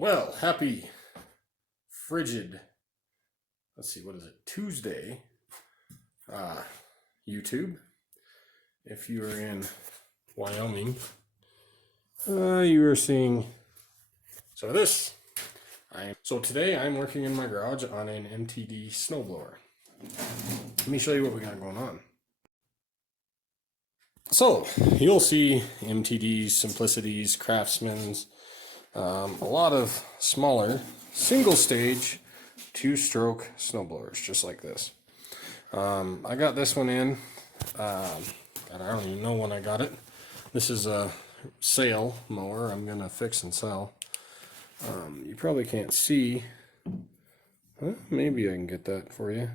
Well, happy frigid, let's see, what is it, Tuesday, YouTube. If you are in Wyoming, you are seeing some of this. So today I'm working in my garage on an MTD snowblower. Let me show you what we got going on. So you'll see MTDs, Simplicities, Craftsmans, a lot of smaller single stage 2-stroke snowblowers just like this. I got this one in, God, I don't even know when I got it. This is a sale mower I'm gonna fix and sell. You probably can't see. Maybe I can get that for you.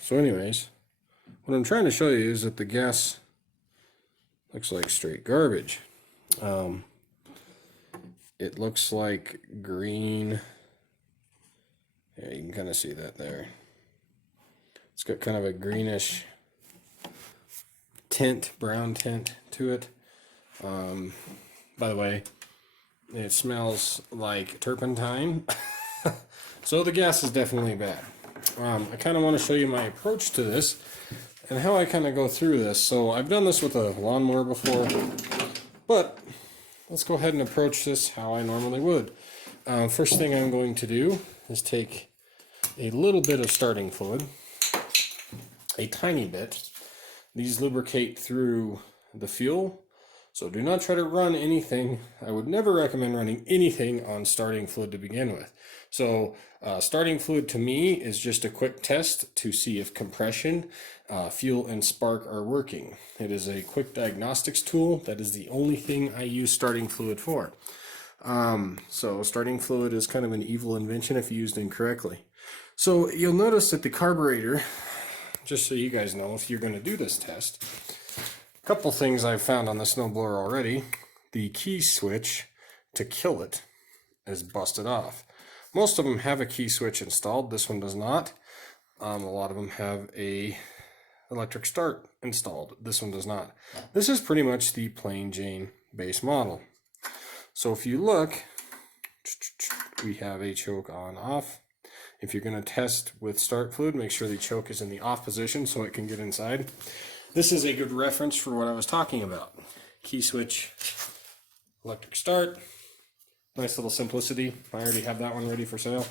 So anyways, what I'm trying to show you is that the gas looks like straight garbage. It looks like green. Yeah, you can kind of see that there. It's got kind of a greenish tint, brown tint to it. By the way, it smells like turpentine. So the gas is definitely bad. I kind of want to show you my approach to this and how I kind of go through this. So I've done this with a lawnmower before, but let's go ahead and approach this how I normally would. First thing I'm going to do is take a little bit of starting fluid, a tiny bit. These lubricate through the fuel, so do not try to run anything. I would never recommend running anything on starting fluid to begin with. So starting fluid to me is just a quick test to see if compression, fuel, and spark are working. It is a quick diagnostics tool. That is the only thing I use starting fluid for. So starting fluid is kind of an evil invention if used incorrectly. So you'll notice that the carburetor, just so you guys know if you're going to do this test, a couple things I've found on the snowblower already. The key switch to kill it is busted off. Most of them have a key switch installed. This one does not. A lot of them have a electric start installed. This one does not. This is pretty much the plain Jane base model. So if you look, we have a choke on off. If you're going to test with start fluid, make sure the choke is in the off position so it can get inside. This is a good reference for what I was talking about. Key switch, electric start. Nice little simplicity. I already have that one ready for sale.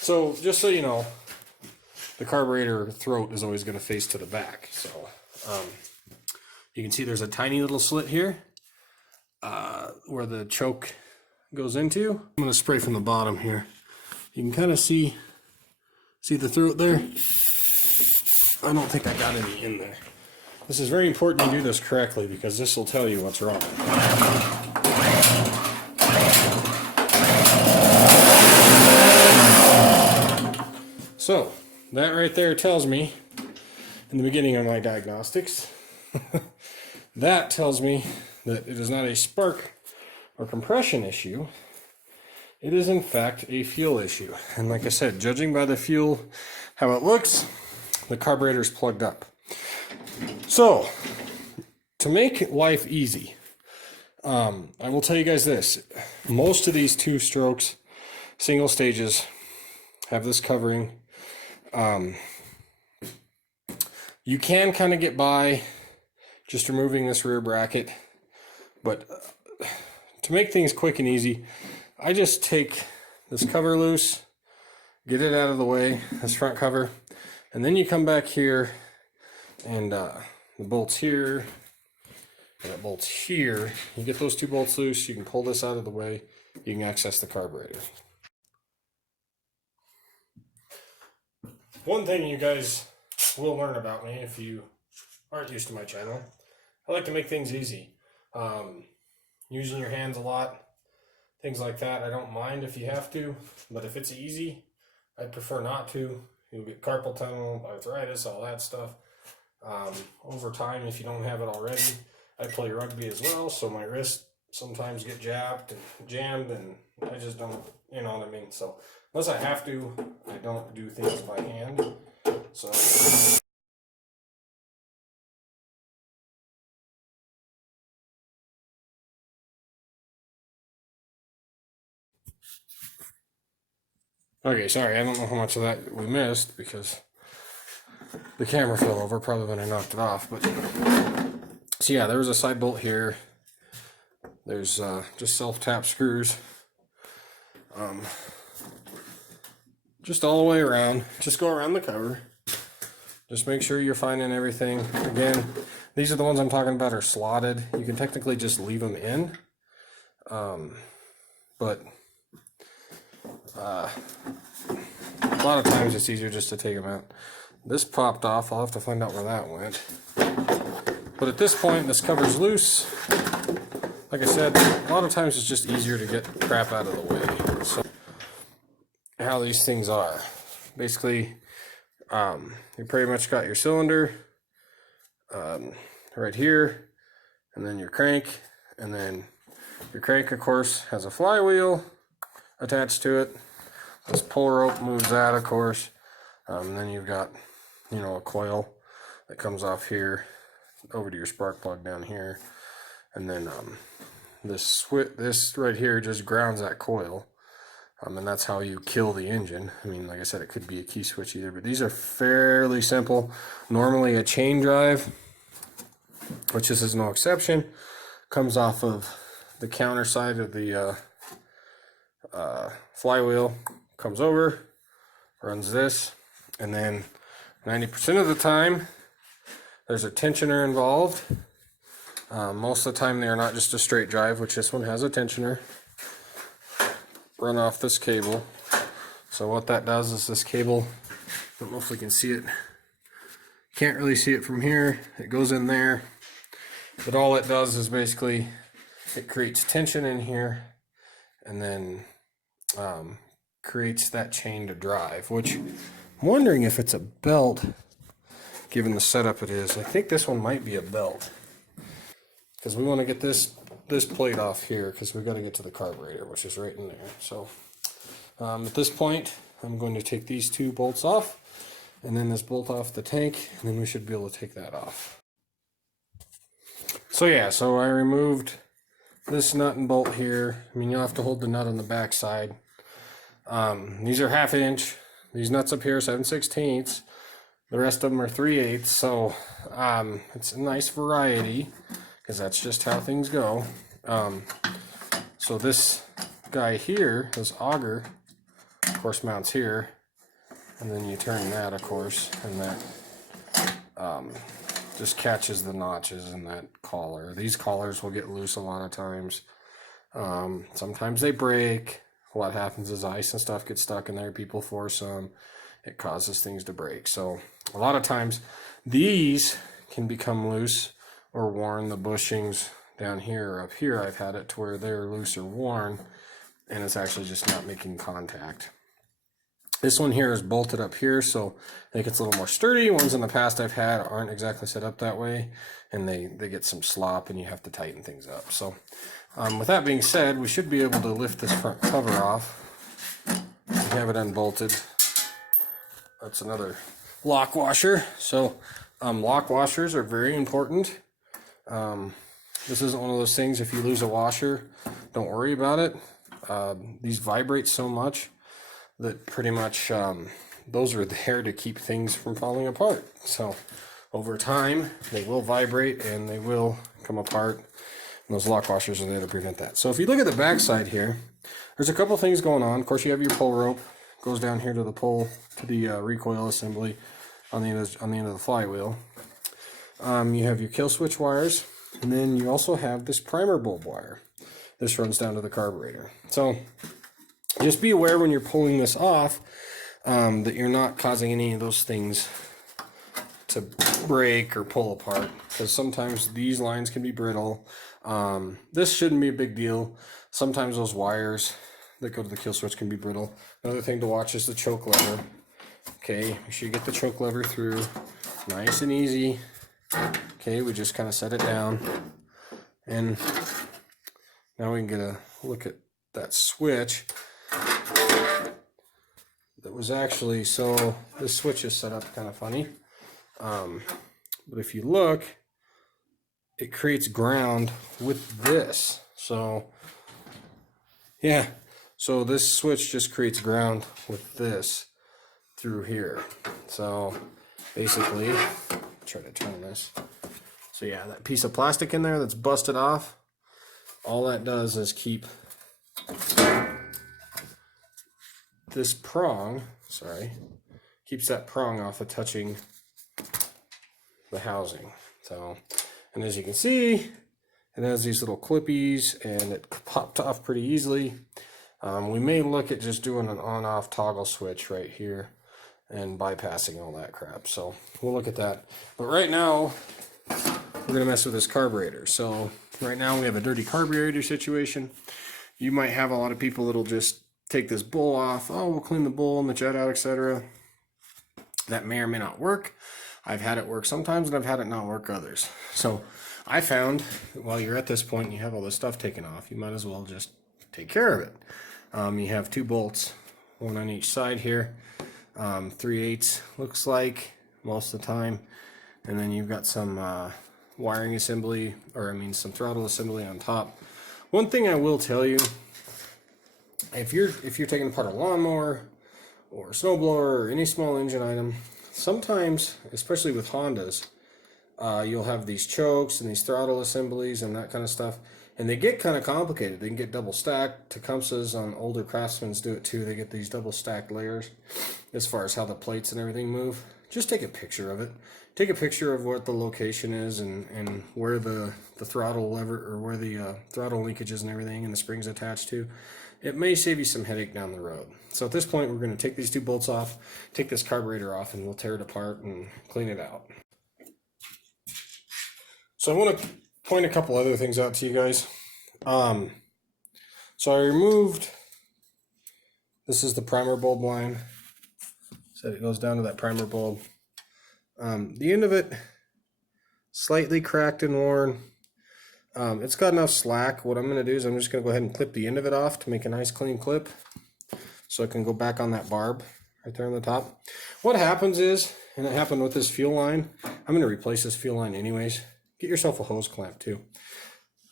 So just so you know, the carburetor throat is always going to face to the back. So you can see there's a tiny little slit here where the choke goes into. I'm going to spray from the bottom here. You can kind of see the throat there. I don't think I got any in there. This is very important you do this correctly because this will tell you what's wrong. So that right there tells me, in the beginning of my diagnostics, that tells me that it is not a spark or compression issue. It is in fact a fuel issue. And like I said, judging by the fuel, how it looks, the carburetor is plugged up. So to make life easy, I will tell you guys this. Most of these 2-strokes, single stages, have this covering. You can kind of get by just removing this rear bracket, but to make things quick and easy, I just take this cover loose, get it out of the way, this front cover, and then you come back here and the bolts here, and that bolts here. You get those 2 bolts loose, you can pull this out of the way, you can access the carburetor. One thing you guys will learn about me if you aren't used to my channel, I like to make things easy. Using your hands a lot, things like that, I don't mind if you have to, but if it's easy, I'd prefer not to. You'll get carpal tunnel, arthritis, all that stuff. Over time, if you don't have it already, I play rugby as well, so my wrists sometimes get jabbed and jammed, and I just don't, you know what I mean? So unless I have to, I don't do things by hand. So Okay, sorry, I don't know how much of that we missed because the camera fell over probably when I knocked it off. But so yeah, there was a side bolt here. There's just self-tap screws. Just all the way around. Just go around the cover. Just make sure you're finding everything. Again, these are the ones I'm talking about are slotted. You can technically just leave them in. But a lot of times it's easier just to take them out. This popped off. I'll have to find out where that went. But at this point, this cover's loose. Like I said, a lot of times it's just easier to get crap out of the way. So how these things are. Basically, you pretty much got your cylinder right here, and then your crank, and then your crank, of course, has a flywheel attached to it. This pull rope moves that, of course. And then you've got, a coil that comes off here over to your spark plug down here, and then this right here just grounds that coil. And that's how you kill the engine. I mean, like I said, it could be a key switch either, but these are fairly simple. Normally a chain drive, which this is no exception, comes off of the counter side of the flywheel, comes over, runs this, and then 90% of the time there's a tensioner involved. Most of the time they're not just a straight drive, which this one has a tensioner. Run off this cable. So what that does is this cable, I don't know if we can see it, can't really see it from here, it goes in there, but all it does is basically it creates tension in here and then creates that chain to drive, which I'm wondering if it's a belt given the setup it is. I think this one might be a belt because we want to get this plate off here because we've got to get to the carburetor, which is right in there. So at this point I'm going to take these two bolts off and then this bolt off the tank, and then we should be able to take that off. So yeah, so I removed this nut and bolt here. I mean, you'll have to hold the nut on the back side. These are 1/2 inch. These nuts up here are 7/16. The rest of them are 3/8. So it's a nice variety because that's just how things go. So this guy here, this auger, of course, mounts here, and then you turn that, of course, and that just catches the notches in that collar. These collars will get loose a lot of times. Sometimes they break. What happens is ice and stuff gets stuck in there. People force them. It causes things to break. So a lot of times these can become loose or worn. The bushings down here or up here, I've had it to where they're loose or worn, and it's actually just not making contact. This one here is bolted up here, so I think it's a little more sturdy. Ones in the past I've had aren't exactly set up that way, and they get some slop, and you have to tighten things up. So with that being said, we should be able to lift this front cover off. We have it unbolted. That's another lock washer. So lock washers are very important. This isn't one of those things, if you lose a washer, don't worry about it. These vibrate so much that pretty much those are there to keep things from falling apart. So over time, they will vibrate and they will come apart. And those lock washers are there to prevent that. So if you look at the back side here, there's a couple things going on. Of course, you have your pull rope. It goes down here to the recoil assembly on the end of the flywheel. You have your kill switch wires, and then you also have this primer bulb wire. This runs down to the carburetor. So just be aware when you're pulling this off that you're not causing any of those things to break or pull apart, because sometimes these lines can be brittle. This shouldn't be a big deal. Sometimes those wires that go to the kill switch can be brittle. Another thing to watch is the choke lever. Okay, make sure you get the choke lever through nice and easy. Okay, we just kind of set it down, and now we can get a look at that switch. That was actually, so this switch is set up kind of funny, but if you look, it creates ground with this. So yeah, So this switch just creates ground with this through here. So basically, try to turn this. So yeah, that piece of plastic in there that's busted off, all that does is keep this prong, keeps that prong off of touching the housing. So, and as you can see, it has these little clippies and it popped off pretty easily. We may look at just doing an on-off toggle switch right here and bypassing all that crap. So we'll look at that. But right now, we're gonna mess with this carburetor. So right now we have a dirty carburetor situation. You might have a lot of people that'll just take this bowl off. Oh, we'll clean the bowl and the jet out, etc. That may or may not work. I've had it work sometimes and I've had it not work others. So I found while you're at this point and you have all this stuff taken off, you might as well just take care of it. You have 2 bolts, one on each side here, 3/8 looks like most of the time, and then you've got some wiring assembly, or I mean some throttle assembly on top. One thing I will tell you, if you're taking apart a lawnmower or a snowblower or any small engine item, sometimes, especially with Hondas, you'll have these chokes and these throttle assemblies and that kind of stuff. And they get kind of complicated. They can get double stacked. Tecumseh's on older Craftsman's do it too. They get these double stacked layers as far as how the plates and everything move. Just take a picture of it. Take a picture of what the location is and where the throttle lever, or where the throttle linkages and everything and the springs attached to. It may save you some headache down the road. So at this point, we're going to take these 2 bolts off, take this carburetor off, and we'll tear it apart and clean it out. So I want to point a couple other things out to you guys. So I removed, this is the primer bulb line. So it goes down to that primer bulb. The end of it, slightly cracked and worn. It's got enough slack. What I'm going to do is I'm just going to go ahead and clip the end of it off to make a nice clean clip, so it can go back on that barb right there on the top. What happens is, and it happened with this fuel line, I'm going to replace this fuel line anyways. Get yourself a hose clamp too,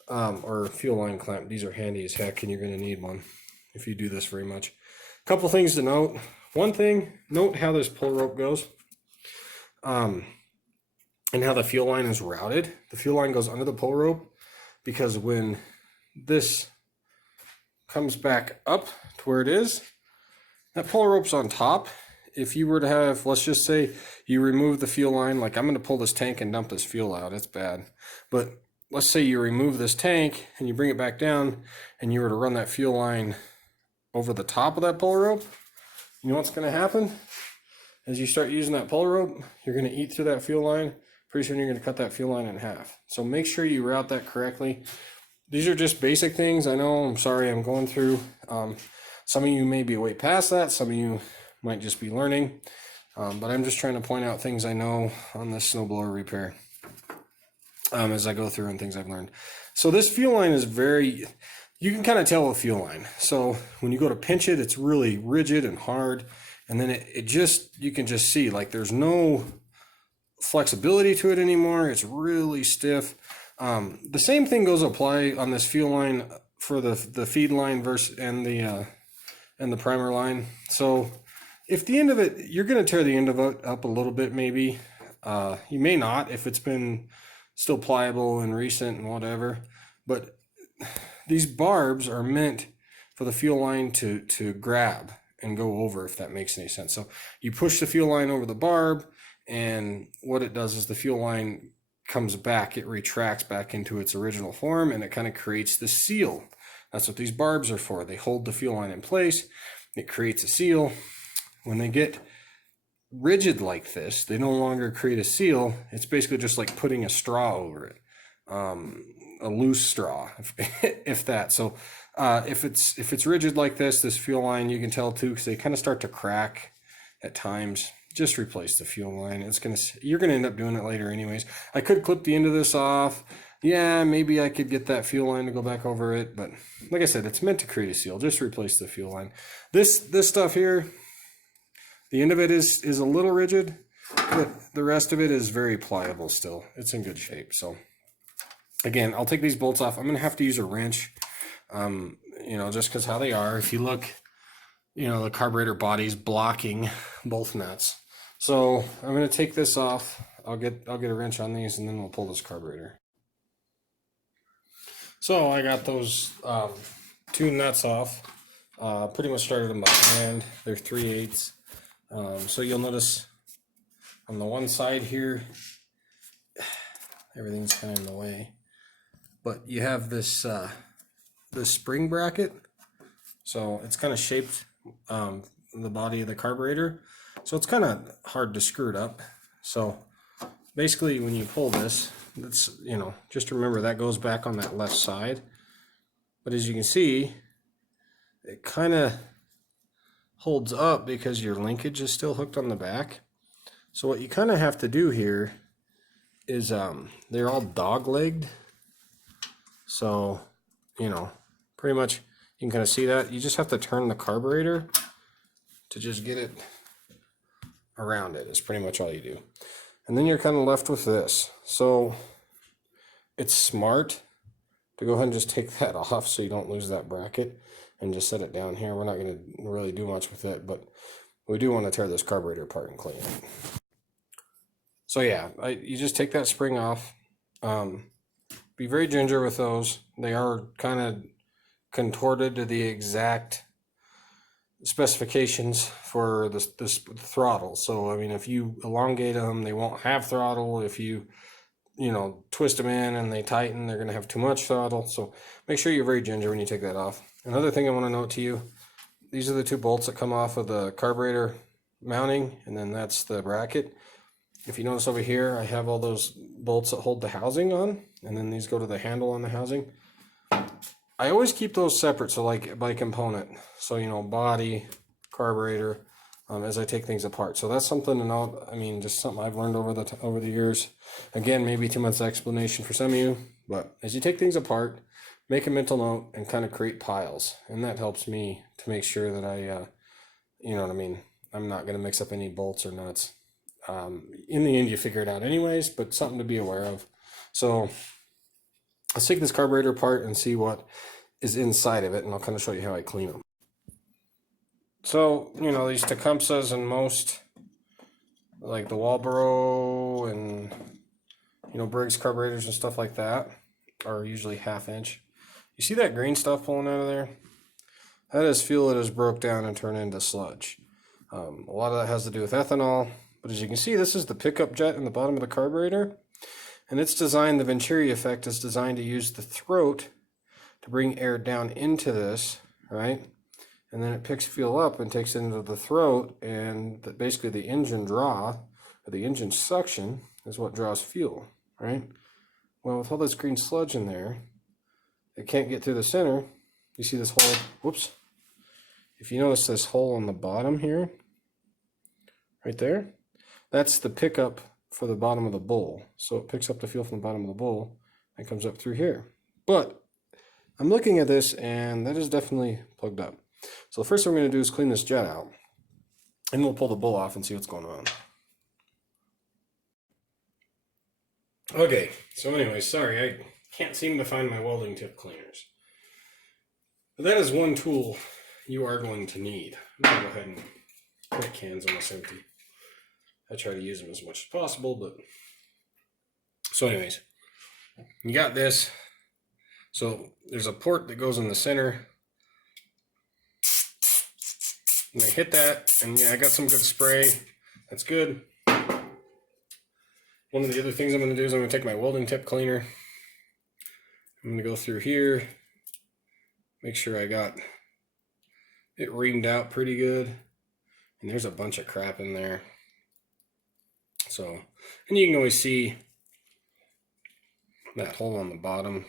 or fuel line clamp. These are handy as heck, and you're going to need one if you do this very much. Couple things to note. One thing, note how this pull rope goes, and how the fuel line is routed. The fuel line goes under the pull rope, because when this comes back up to where it is, that pull rope's on top. If you were to have, let's just say you remove the fuel line, like I'm going to pull this tank and dump this fuel out, it's bad. But let's say you remove this tank and you bring it back down and you were to run that fuel line over the top of that pull rope, you know what's going to happen? As you start using that pull rope, you're going to eat through that fuel line. Pretty soon you're going to cut that fuel line in half. So make sure you route that correctly. These are just basic things. I know, I'm sorry, I'm going through. Some of you may be way past that. Some of you might just be learning, but I'm just trying to point out things I know on this snowblower repair as I go through and things I've learned. So this fuel line is you can kind of tell a fuel line. So when you go to pinch it, it's really rigid and hard, and then you can just see like there's no flexibility to it anymore. It's really stiff. The same thing goes apply on this fuel line for the feed line and the primer line. So if the end of it, you're going to tear the end of it up a little bit, maybe. You may not if it's been still pliable and recent and whatever. But these barbs are meant for the fuel line to grab and go over, if that makes any sense. So you push the fuel line over the barb, and what it does is the fuel line comes back, it retracts back into its original form, and it kind of creates the seal. That's what these barbs are for. They hold the fuel line in place. It creates a seal. When they get rigid like this, they no longer create a seal. It's basically just like putting a straw over it, a loose straw, if that. So if it's rigid like this fuel line, you can tell too, because they kind of start to crack at times. Just replace the fuel line. You're gonna end up doing it later anyways. I could clip the end of this off. Yeah, maybe I could get that fuel line to go back over it, but like I said, it's meant to create a seal. Just replace the fuel line. This stuff here, the end of it is a little rigid, but the rest of it is very pliable still. It's in good shape. So again, I'll take these bolts off. I'm gonna have to use a wrench. you know, just because how they are. If you look, you know, the carburetor body's blocking both nuts. So I'm going to take this off. I'll get a wrench on these, and then we'll pull this carburetor. So I got those 2 nuts off. Pretty much started them by hand. They're 3/8. So you'll notice on the one side here, everything's kind of in the way. But you have this spring bracket. So it's kind of shaped the body of the carburetor. So it's kind of hard to screw it up. So basically when you pull this, that's, you know, just remember that goes back on that left side. But as you can see, it kind of holds up because your linkage is still hooked on the back. So what you kind of have to do here is they're all dog-legged. So, you know, pretty much you can kind of see that. You just have to turn the carburetor to just get it around it. Is pretty much all you do. And then you're kind of left with this. So it's smart to go ahead and just take that off so you don't lose that bracket and just set it down here. We're not going to really do much with it, but we do want to tear this carburetor apart and clean it. So yeah, you just take that spring off. Be very ginger with those. They are kind of contorted to the exact specifications for the throttle. So I mean, if you elongate them, they won't have throttle. If you know, twist them in and they tighten, they're going to have too much throttle. So make sure you're very ginger when you take that off. Another thing I want to note to you, these are the 2 bolts that come off of the carburetor mounting, and then that's the bracket. If you notice over here, I have all those bolts that hold the housing on, and then these go to the handle on the housing. I always keep those separate, so like by component. So, you know, body, carburetor, as I take things apart. So that's something to note. I mean, just something I've learned over the years. Again, maybe too much explanation for some of you, but as you take things apart, make a mental note and kind of create piles. And that helps me to make sure that I, you know what I mean, I'm not going to mix up any bolts or nuts. In the end, you figure it out anyways, but something to be aware of. So let's take this carburetor apart and see what is inside of it, and I'll kind of show you how I clean them. So, you know, these Tecumsehs and most, like the Walboro and, you know, Briggs carburetors and stuff like that, are usually 1/2 inch. You see that green stuff pulling out of there? That is fuel that is broke down and turned into sludge. A lot of that has to do with ethanol, but as you can see, this is the pickup jet in the bottom of the carburetor, and it's designed, the Venturi effect is designed to use the throat to bring air down into this, right? And then it picks fuel up and takes it into the throat, and basically the engine draw, or the engine suction, is what draws fuel, right? Well, with all this green sludge in there, it can't get through the center. You see this hole? Whoops. If you notice this hole on the bottom here, right there, that's the pickup for the bottom of the bowl. So it picks up the fuel from the bottom of the bowl and comes up through here. But I'm looking at this, and that is definitely plugged up. So the first thing we're going to do is clean this jet out, and we'll pull the bowl off and see what's going on. Okay, so anyway, sorry, I can't seem to find my welding tip cleaners. But that is one tool you are going to need. I'm going to go ahead and quick can's almost empty. I try to use them as much as possible, but... So anyways, you got this. So there's a port that goes in the center. And I hit that, and yeah, I got some good spray. That's good. One of the other things I'm going to do is I'm going to take my welding tip cleaner. I'm going to go through here, make sure I got it reamed out pretty good. And there's a bunch of crap in there. So, and you can always see that hole on the bottom.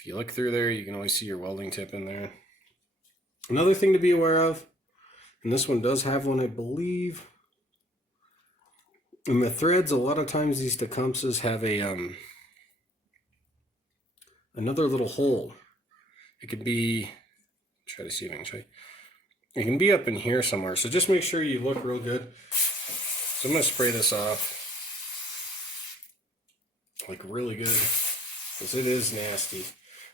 If you look through there, you can always see your welding tip in there. Another thing to be aware of, and this one does have one, I believe. In the threads, a lot of times these Tecumsehs have a another little hole. It could be, try to see if I can show you. It can be up in here somewhere. So just make sure you look real good. So I'm going to spray this off like really good, because it is nasty.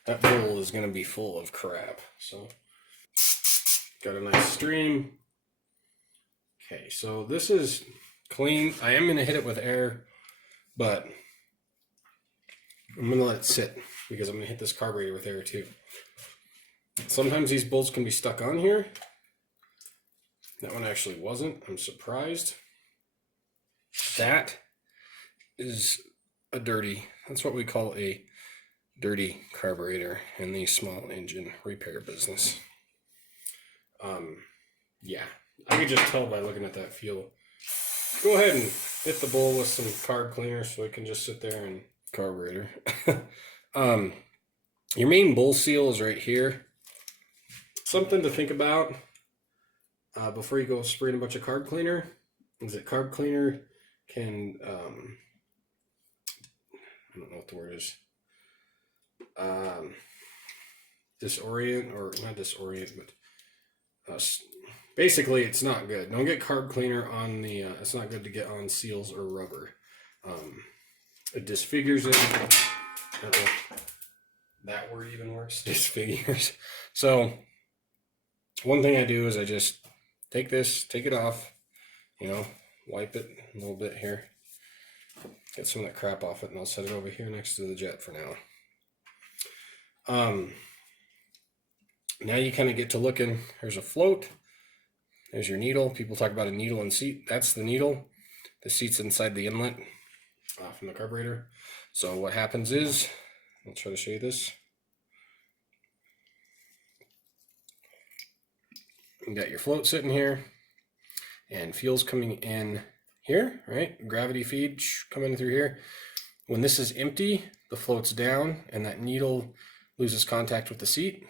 that bowl is going to be full of crap. So, got a nice stream. Okay, so this is clean. I am going to hit it with air, but I'm going to let it sit because I'm going to hit this carburetor with air too. Sometimes these bolts can be stuck on here. That one actually wasn't. I'm surprised. That is a dirty, that's what we call a dirty carburetor in the small engine repair business. Yeah, I could just tell by looking at that fuel. Go ahead and hit the bowl with some carb cleaner so it can just sit there and carburetor. Your main bowl seal is right here. Something to think about before you go spraying a bunch of carb cleaner is that carb cleaner can, I don't know what the word is, disorient, or not disorient, but basically it's not good. Don't get carb cleaner on the, it's not good to get on seals or rubber. It disfigures it. I don't know if that word even works, disfigures. So one thing I do is I just take this, take it off, you know, wipe it a little bit here, get some of that crap off it, and I'll set it over here next to the jet for now. Now you kind of get to looking. There's a float. There's your needle. People talk about a needle and seat. That's the needle. The seat's inside the inlet from the carburetor. So what happens is, I'll try to show you this. You got your float sitting here, and fuel's coming in here, right? Gravity feed coming through here. When this is empty, the float's down, and that needle loses contact with the seat.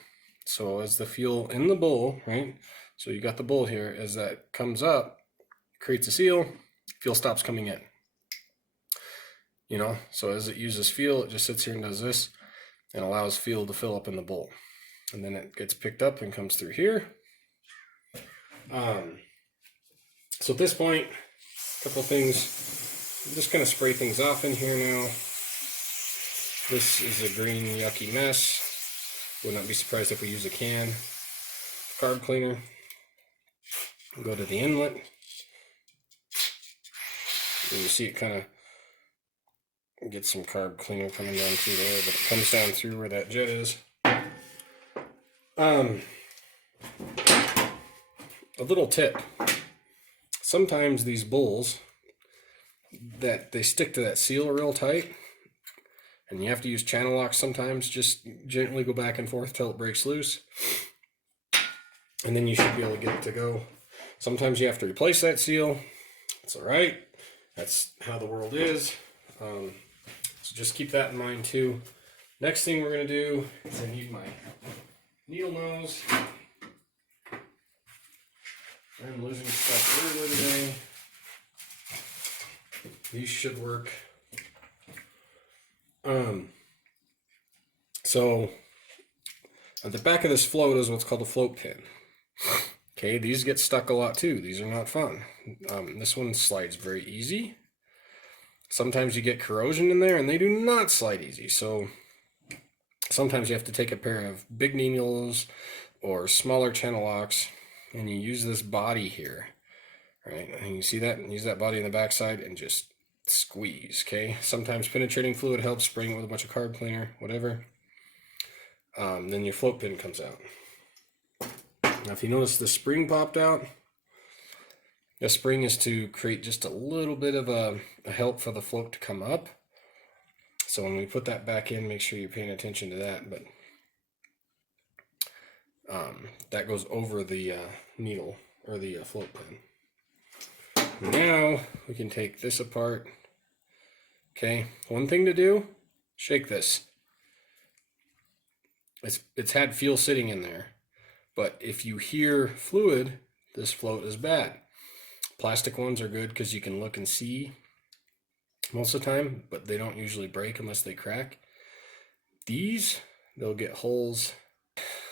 So as the fuel in the bowl, right? So you got the bowl here, as that comes up, creates a seal, fuel stops coming in. You know, so as it uses fuel, it just sits here and does this and allows fuel to fill up in the bowl. And then it gets picked up and comes through here. So at this point, a couple things. I'm just going to spray things off in here now. This is a green yucky mess. Would not be surprised if we use a can. Carb cleaner. Go to the inlet. And you see it kind of get some carb cleaner coming down through there, but it comes down through where that jet is. A little tip. Sometimes these bowls, that they stick to that seal real tight, and you have to use channel locks sometimes. Just gently go back and forth till it breaks loose, and then you should be able to get it to go. Sometimes you have to replace that seal. It's all right. That's how the world is. So just keep that in mind too. Next thing we're going to do is I need my needle nose. I'm losing stuff earlier today. These should work. So at the back of this float is what's called a float pin. Okay, these get stuck a lot too. These are not fun. This one slides very easy. Sometimes you get corrosion in there, and they do not slide easy. So sometimes you have to take a pair of big needles or smaller channel locks, and you use this body here, right? And you see that, and use that body on the backside and just squeeze, okay? Sometimes penetrating fluid helps, spraying it with a bunch of carb cleaner, whatever. Then your float pin comes out. Now if you notice the spring popped out, the spring is to create just a little bit of a help for the float to come up. So when we put that back in, make sure you're paying attention to that, but that goes over the needle, or the float pin. Now we can take this apart. Okay, one thing to do, shake this. It's had fuel sitting in there, but if you hear fluid, this float is bad. Plastic ones are good because you can look and see most of the time, but they don't usually break unless they crack. These, they'll get holes.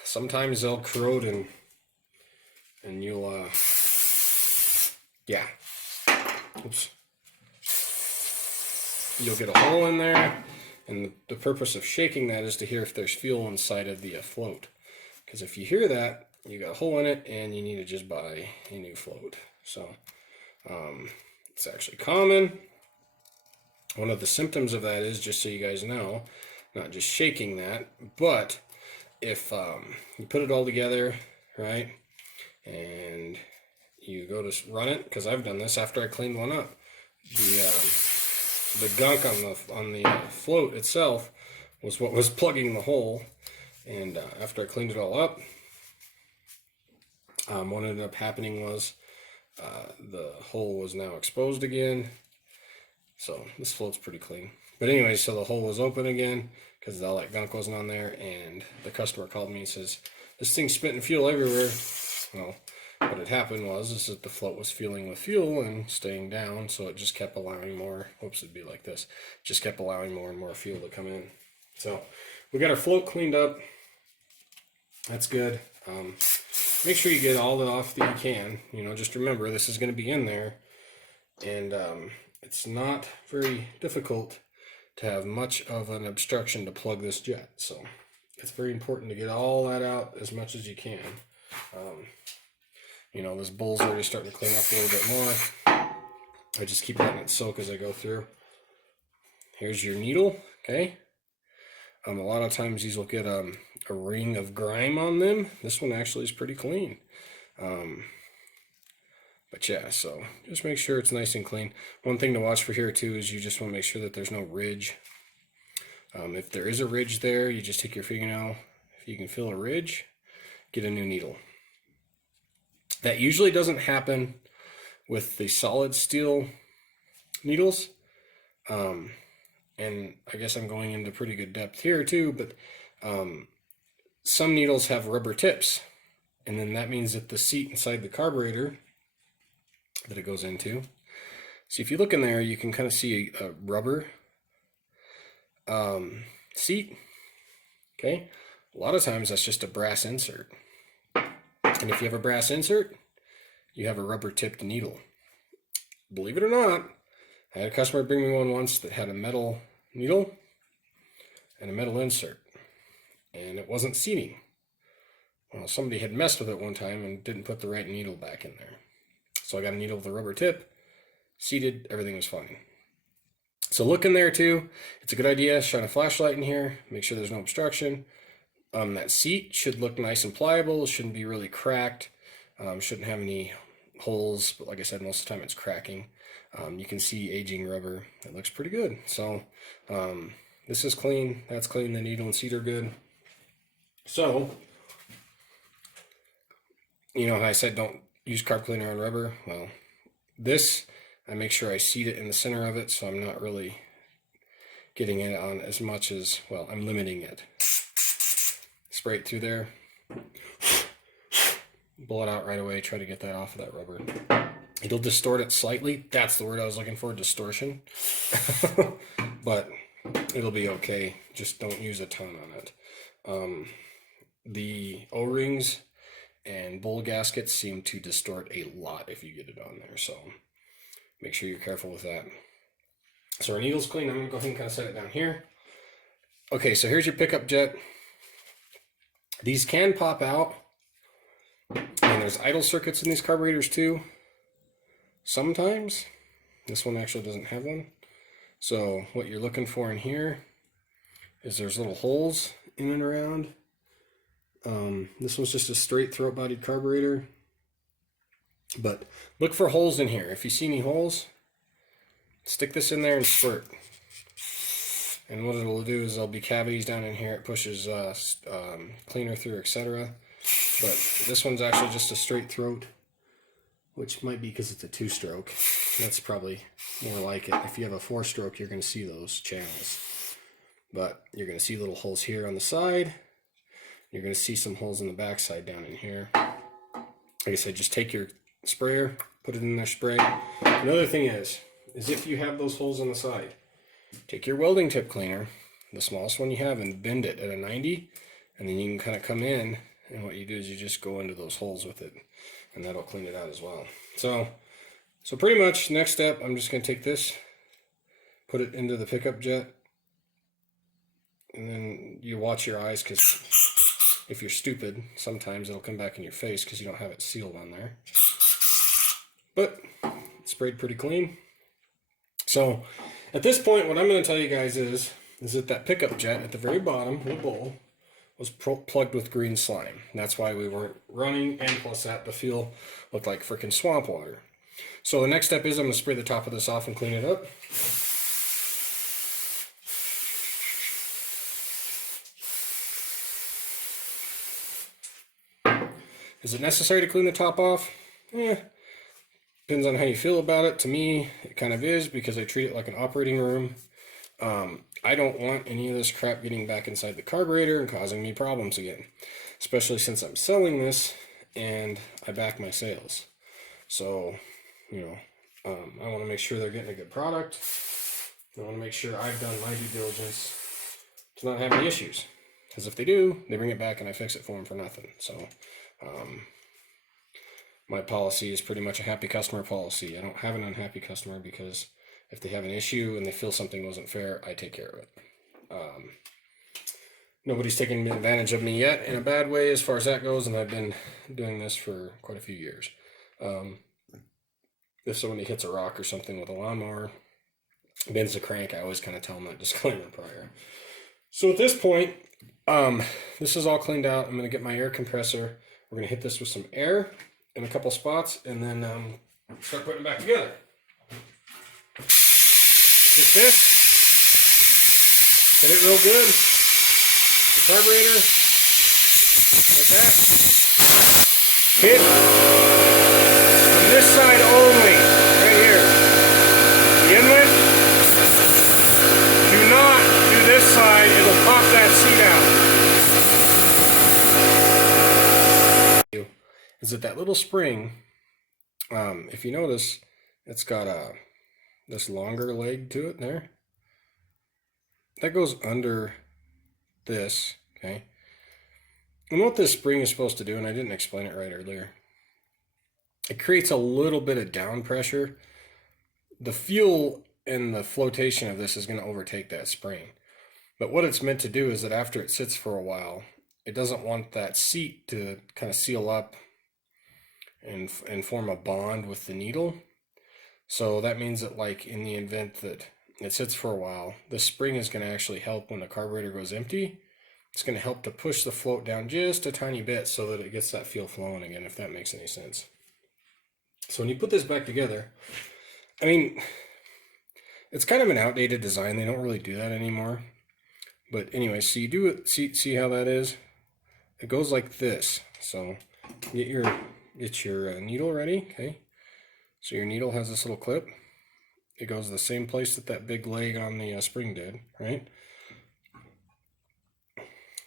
Sometimes they'll corrode, and you'll yeah, oops, you'll get a hole in there, And the purpose of shaking that is to hear if there's fuel inside of the float. Because if you hear that, you got a hole in it and you need to just buy a new float. So it's actually common. One of the symptoms of that is, just so you guys know, not just shaking that, but if you put it all together, right, and you go to run it, because I've done this after I cleaned one up, the gunk on the float itself was what was plugging the hole, and after I cleaned it all up, what ended up happening was the hole was now exposed again. So this float's pretty clean. But anyway, so the hole was open again because all that gunk wasn't on there, and the customer called me and says, this thing's spitting fuel everywhere. Well, what had happened is that the float was filling with fuel and staying down, so it just kept allowing more, it'd be like this, just kept allowing more and more fuel to come in. So we got our float cleaned up. That's good. Make sure you get all that off that you can. You know, just remember, this is going to be in there, and it's not very difficult to have much of an obstruction to plug this jet. So it's very important to get all that out as much as you can. You know, this bowl's already starting to clean up a little bit more. I just keep letting it soak as I go through. Here's your needle, okay? A lot of times these will get a ring of grime on them. This one actually is pretty clean. But yeah, so just make sure it's nice and clean. One thing to watch for here too is you just want to make sure that there's no ridge. If there is a ridge there, you just take your fingernail. If you can feel a ridge, get a new needle. That usually doesn't happen with the solid steel needles. And I guess I'm going into pretty good depth here too, but some needles have rubber tips. And then that means that the seat inside the carburetor that it goes into. See, if you look in there, you can kind of see a rubber seat. Okay, a lot of times that's just a brass insert. And if you have a brass insert, you have a rubber tipped needle. Believe it or not, I had a customer bring me one once that had a metal needle and a metal insert, and it wasn't seating. Well, somebody had messed with it one time and didn't put the right needle back in there. So I got a needle with a rubber tip, seated, everything was fine. So look in there too. It's a good idea. Shine a flashlight in here, make sure there's no obstruction. That seat should look nice and pliable. It shouldn't be really cracked. Shouldn't have any holes, but like I said, most of the time it's cracking. You can see aging rubber. It looks pretty good. So this is clean. That's clean. The needle and seat are good. So, you know how I said don't use carb cleaner on rubber? Well, this, I make sure I seat it in the center of it, so I'm not really getting it on as much as, well, I'm limiting it. Spray it through there. Blow it out right away. Try to get that off of that rubber. It'll distort it slightly. That's the word I was looking for, distortion. But it'll be okay. Just don't use a ton on it. The O-rings and bowl gaskets seem to distort a lot if you get it on there. So make sure you're careful with that. So our needle's clean. I'm going to go ahead and kind of set it down here. Okay, so here's your pickup jet. These can pop out. And there's idle circuits in these carburetors too. Sometimes. This one actually doesn't have one. So what you're looking for in here is there's little holes in and around. This one's just a straight throat-bodied carburetor. But look for holes in here. If you see any holes, stick this in there and squirt. And what it'll do is there'll be cavities down in here. It pushes cleaner through, etc. But this one's actually just a straight throat, which might be because it's a 2-stroke. That's probably more like it. If you have a 4-stroke, you're going to see those channels. But you're going to see little holes here on the side. You're going to see some holes in the back side down in here. Like I said, just take your sprayer, put it in there, spray. Another thing is if you have those holes on the side, take your welding tip cleaner, the smallest one you have, and bend it at a 90, and then you can kind of come in, and what you do is you just go into those holes with it, and that'll clean it out as well. So pretty much, next step, I'm just going to take this, put it into the pickup jet, and then you watch your eyes, because if you're stupid, sometimes it'll come back in your face because you don't have it sealed on there. But it's sprayed pretty clean. So at this point, what I'm going to tell you guys is that pickup jet at the very bottom of the bowl was plugged with green slime. That's why we weren't running, and plus that the fuel looked like freaking swamp water. So the next step is I'm going to spray the top of this off and clean it up. Is it necessary to clean the top off? Depends on how you feel about it. To me, it kind of is, because I treat it like an operating room. I don't want any of this crap getting back inside the carburetor and causing me problems again, especially since I'm selling this and I back my sales. So, you know, I want to make sure they're getting a good product. I want to make sure I've done my due diligence to not have any issues, because if they do, they bring it back and I fix it for them for nothing. So, my policy is pretty much a happy customer policy. I don't have an unhappy customer, because if they have an issue and they feel something wasn't fair, I take care of it. Nobody's taken advantage of me yet in a bad way as far as that goes, and I've been doing this for quite a few years. If somebody hits a rock or something with a lawnmower, bends a crank, I always kind of tell them that disclaimer prior. So at this point, this is all cleaned out. I'm going to get my air compressor. We're going to hit this with some air in a couple spots, and then start putting it back together. Hit this. Hit it real good. The carburetor. Hit that. Hit from this side only. Right here. The inlet. Do not do this side. It'll pop that seat out. Is that little spring, if you notice, it's got this longer leg to it there. That goes under this, okay? And what this spring is supposed to do, and I didn't explain it right earlier, it creates a little bit of down pressure. The fuel and the flotation of this is going to overtake that spring. But what it's meant to do is that after it sits for a while, it doesn't want that seat to kind of seal up and form a bond with the needle. So that means that, like, in the event that it sits for a while, the spring is going to actually help when the carburetor goes empty. It's going to help to push the float down just a tiny bit so that it gets that fuel flowing again, if that makes any sense. So when you put this back together, I mean, it's kind of an outdated design. They don't really do that anymore. But anyway, so you do it. See how that is? It goes like this. So get your needle ready, okay? So your needle has this little clip. It goes the same place that big leg on the spring did, right?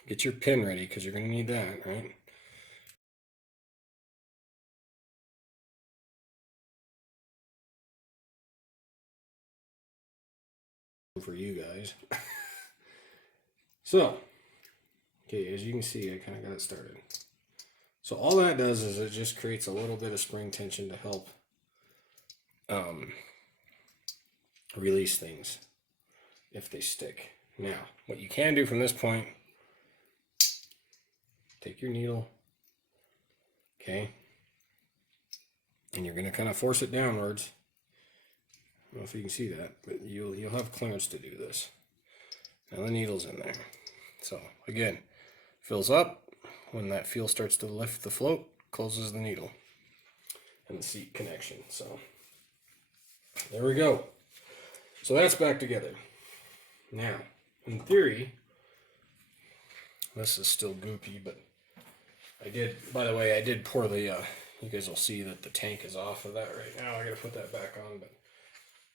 Get your pin ready, because you're going to need that, right? For you guys. So, okay, as you can see, I kind of got it started. So all that does is it just creates a little bit of spring tension to help release things if they stick. Now, what you can do from this point, take your needle, okay, and you're going to kind of force it downwards. I don't know if you can see that, but you'll have clearance to do this. Now the needle's in there. So again, fills up. When that fuel starts to lift the float, closes the needle and the seat connection. So there we go. So that's back together. Now, in theory, this is still goopy, but I did, by the way, I did pour the, you guys will see that the tank is off of that right now. I gotta put that back on, but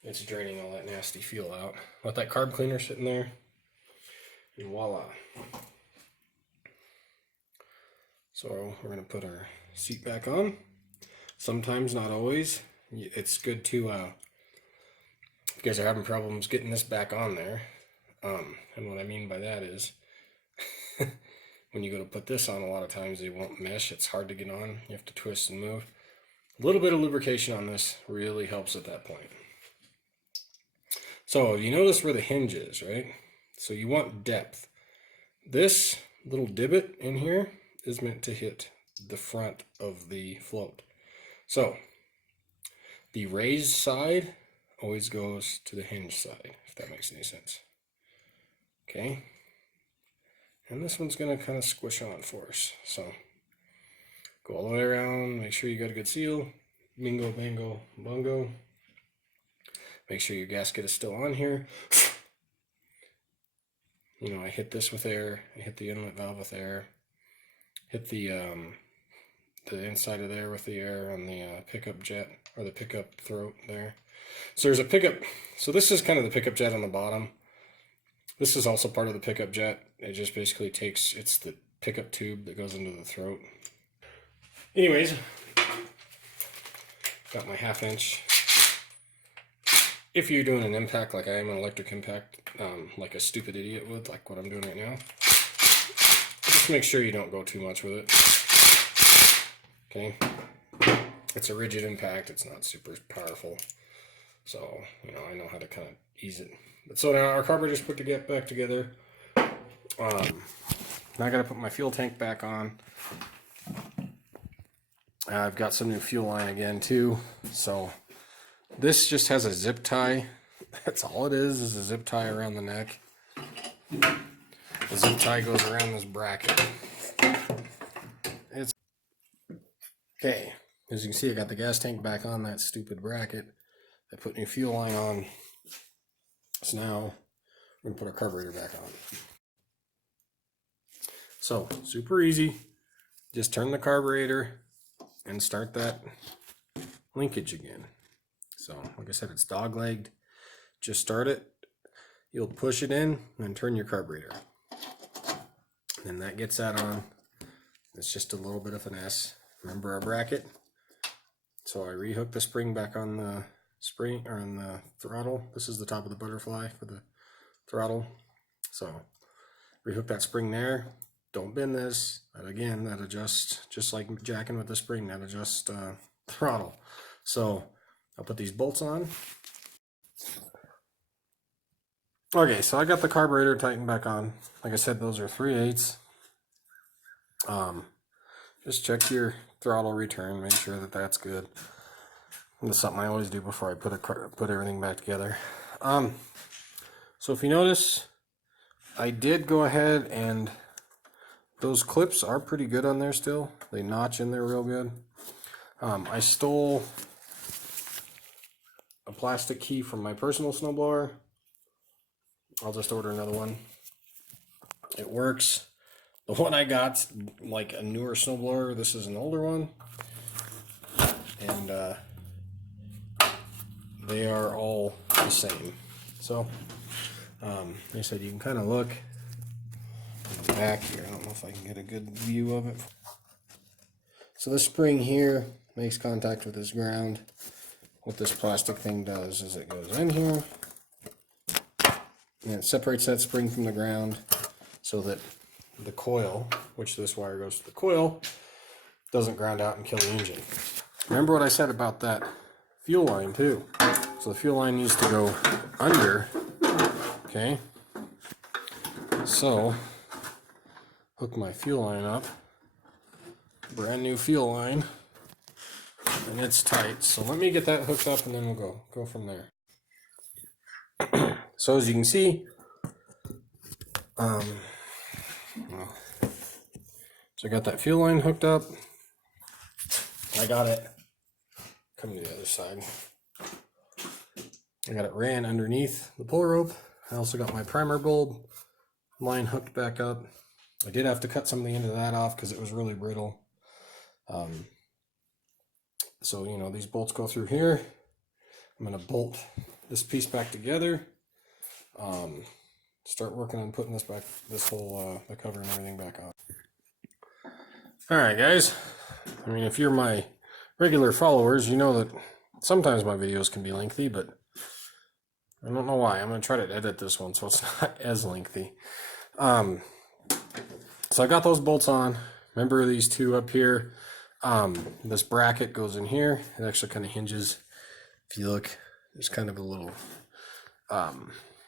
it's draining all that nasty fuel out. Let that carb cleaner sit in there, and voila. So we're going to put our seat back on. Sometimes, not always. It's good to, if you guys are having problems getting this back on there, and what I mean by that is, when you go to put this on, a lot of times they won't mesh. It's hard to get on. You have to twist and move. A little bit of lubrication on this really helps at that point. So you notice where the hinge is, right? So you want depth. This little divot in here is meant to hit the front of the float. So the raised side always goes to the hinge side, if that makes any sense. Okay. And this one's going to kind of squish on for us. So go all the way around, make sure you got a good seal. Bingo, bango, bungo. Make sure your gasket is still on here. You know, I hit this with air. I hit the inlet valve with air. Hit the inside of there with the air on the pickup jet, or the pickup throat there. So there's a pickup. So this is kind of the pickup jet on the bottom. This is also part of the pickup jet. It just basically takes, it's the pickup tube that goes into the throat. Anyways, got my 1/2 inch. If you're doing an impact like I am, an electric impact, like a stupid idiot would, like what I'm doing right now, just make sure you don't go too much with it. Okay, it's a rigid impact, it's not super powerful, so you know, I know how to kind of ease it. But so now our carburetor's put back together. Now I gotta put my fuel tank back on. I've got some new fuel line again too, so this just has a zip tie. That's all it is a zip tie around the neck. The zip tie goes around this bracket. It's okay. As you can see, I got the gas tank back on that stupid bracket. I put new fuel line on. So now we're gonna put our carburetor back on. So super easy. Just turn the carburetor and start that linkage again. So like I said, it's dog-legged. Just start it. You'll push it in and turn your carburetor. And that gets that on. It's just a little bit of finesse. Remember our bracket? So I rehook the spring back on the spring, or on the throttle. This is the top of the butterfly for the throttle. So rehook that spring there. Don't bend this. And again, that adjusts, just like jacking with the spring, that adjusts throttle. So I'll put these bolts on. Okay, so I got the carburetor tightened back on. Like I said, those are 3/8. Just check your throttle return, make sure that that's good. And that's something I always do before I put everything back together. So if you notice, I did go ahead and those clips are pretty good on there still. They notch in there real good. I stole a plastic key from my personal snowblower. I'll just order another one. It works. The one I got's like a newer snowblower. This is an older one. And they are all the same. So, like I said, you can kind of look in the back here. I don't know if I can get a good view of it. So this spring here makes contact with this ground. What this plastic thing does is it goes in here and it separates that spring from the ground so that the coil, which this wire goes to the coil, doesn't ground out and kill the engine. Remember what I said about that fuel line too. So the fuel line needs to go under, okay? So, hook my fuel line up, brand new fuel line, and it's tight. So let me get that hooked up and then we'll go from there. So as you can see, so I got that fuel line hooked up. I got it, come to the other side. I got it ran underneath the pull rope. I also got my primer bulb line hooked back up. I did have to cut some of the end of that off because it was really brittle. So, you know, these bolts go through here. I'm going to bolt this piece back together. Start working on putting this whole the cover and everything back on. Alright guys, I mean, if you're my regular followers, you know that sometimes my videos can be lengthy, but I don't know why. I'm going to try to edit this one so it's not as lengthy. So I got those bolts on. Remember these two up here? This bracket goes in here. It actually kind of hinges. If you look, there's kind of a little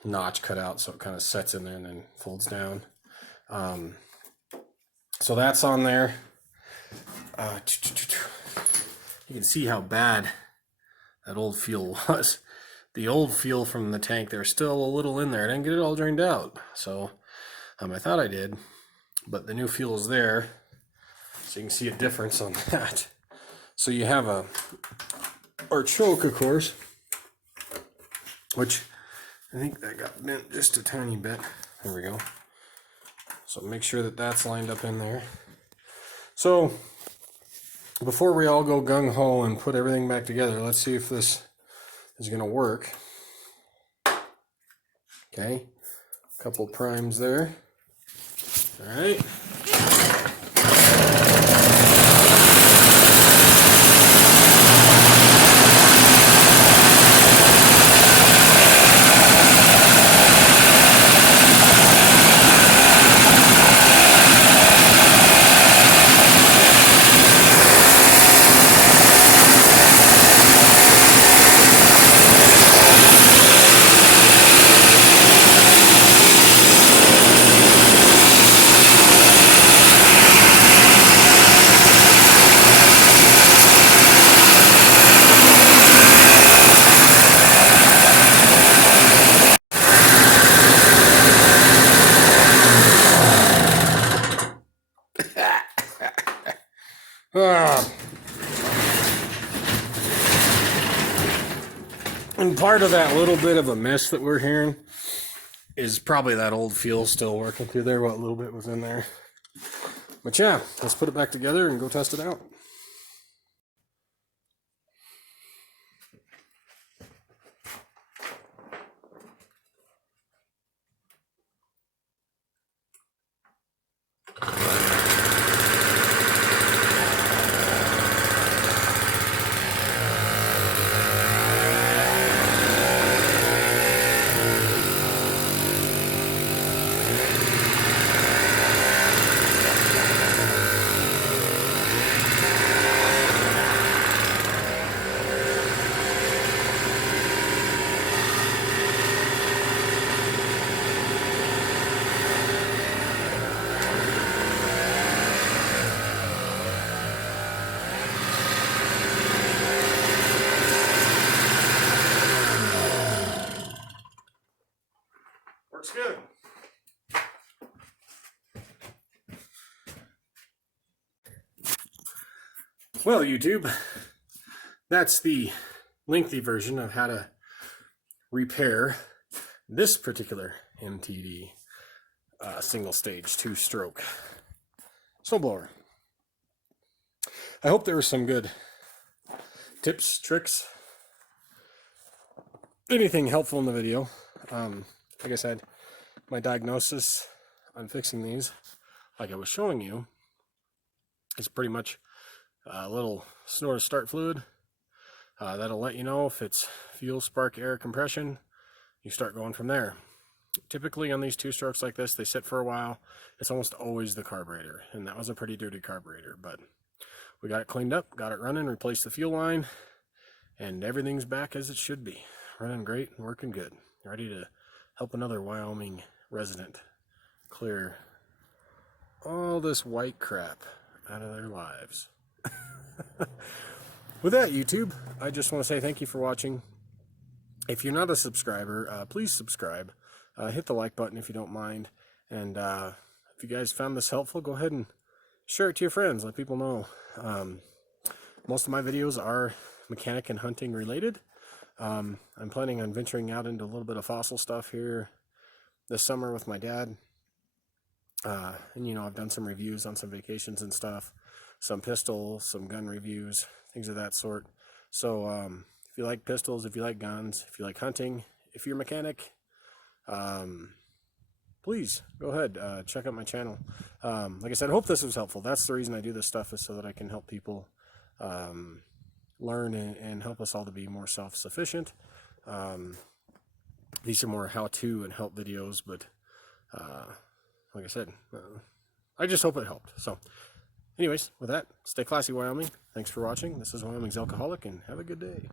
notch cut out, so it kind of sets in there and then folds down. So that's on there. You can see how bad that old fuel was. The old fuel from the tank, there's still a little in there. I didn't get it all drained out. So I thought I did, but the new fuel is there. So you can see a difference on that. So you have our choke, of course, which I think that got bent just a tiny bit. There we go. So make sure that that's lined up in there. So before we all go gung-ho and put everything back together, let's see if this is going to work. Okay, a couple primes there. All right. And part of that little bit of a mess that we're hearing is probably that old fuel still working through there, what little bit was in there. But yeah, let's put it back together and go test it out. Works good. Well, YouTube, that's the lengthy version of how to repair this particular MTD single stage 2-stroke snowblower. I hope there were some good tips, tricks, anything helpful in the video. Like I said, my diagnosis on fixing these, like I was showing you, is pretty much a little snore to start fluid. That'll let you know if it's fuel, spark, air, compression. You start going from there. Typically on these 2-strokes like this, they sit for a while. It's almost always the carburetor, and that was a pretty dirty carburetor, but we got it cleaned up, got it running, replaced the fuel line, and everything's back as it should be. Running great and working good. Ready to help another Wyoming resident clear all this white crap out of their lives. With that, YouTube, I just want to say thank you for watching. If you're not a subscriber, please subscribe. Hit the like button if you don't mind. And if you guys found this helpful, go ahead and share it to your friends. Let people know. Most of my videos are mechanic and hunting related. I'm planning on venturing out into a little bit of fossil stuff here this summer with my dad. And you know, I've done some reviews on some vacations and stuff, some pistols, some gun reviews, things of that sort. So if you like pistols, if you like guns, if you like hunting, if you're a mechanic, please go ahead, check out my channel. Like I said, I hope this was helpful. That's the reason I do this stuff, is so that I can help people learn and help us all to be more self-sufficient. These are more how-to and help videos, but like I said, I just hope it helped. So anyways, with that, stay classy, Wyoming. Thanks for watching. This is Wyoming's Alcoholic, and have a good day.